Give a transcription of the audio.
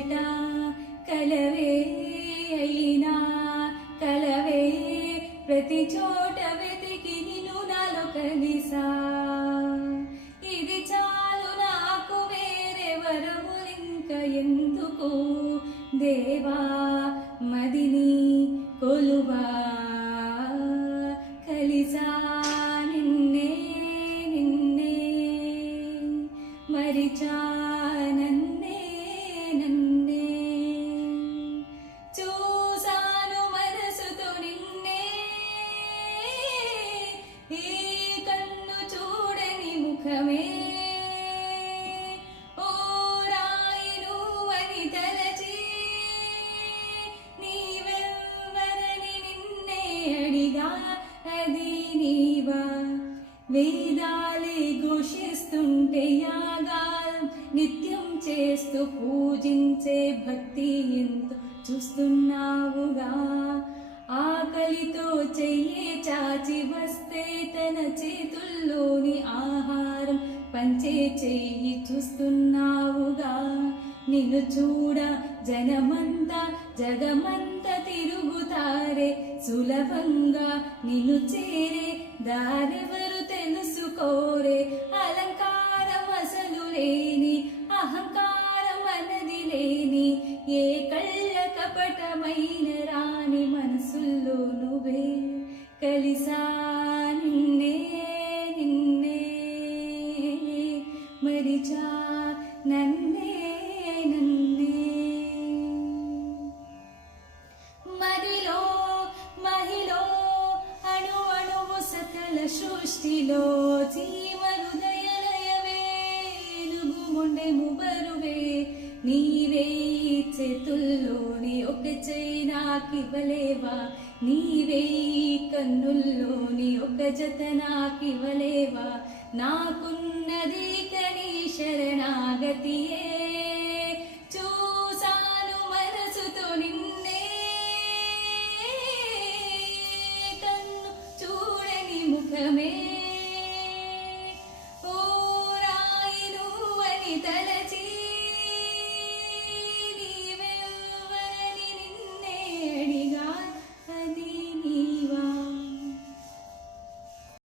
ముచ్చట కలవే అయినా కలవే ప్రతి చోట వెతికి నిన్ను నాలో కలిసా ఇది చాలు నాకు వేరే వరములింక ఎందుకు దేవా మదిని కొలువా కలిసా నిన్నే నిన్నే మరిచా నన్నే నన్నే చూసాను మనసుతో నిన్నే ఈ కన్ను చూడని ముఖమే ఓ రాయి నువ్వని తలచి నీవెవ్వరని నిన్నే అడిగా అది నీవా వేదాలే ఘోషిస్తుంటే యాగాలు నిత్యం చేస్తూ పూజించే భక్తి ఎంతో చూస్తున్నావుగా ఆకలితో చెయ్యే చాచి వస్తే తన చేతుల్లోని ఆహారం పంచే చెయ్యి చూస్తున్నావుగా నిన్ను చూడ జనమంతా జగమంతా తిరుగుతారే సులభంగా నిన్ను చేరే దారెవరు తెలుసుకోరే అలంకారం అసలు లేని అహంకారం అన్నది లేని ఏ కళ్ళ కపటమైన రాని మనసుల్లో నువ్వే కలిసా నిన్నే నిన్నే మరిచా నన్నే నన్నే మదిలో మహిలో అణు అణువు సకల సృష్టిలో జీవ హృదయలయవే నువ్వు మొండెము బరువే నీవే చేతుల్లోని ఒక చేయి నాకివ్వలేవా నీవే కన్నుల్లోని ఒక జత నాకివ్వలేవా నాకున్నది కనీ శరణాగతియే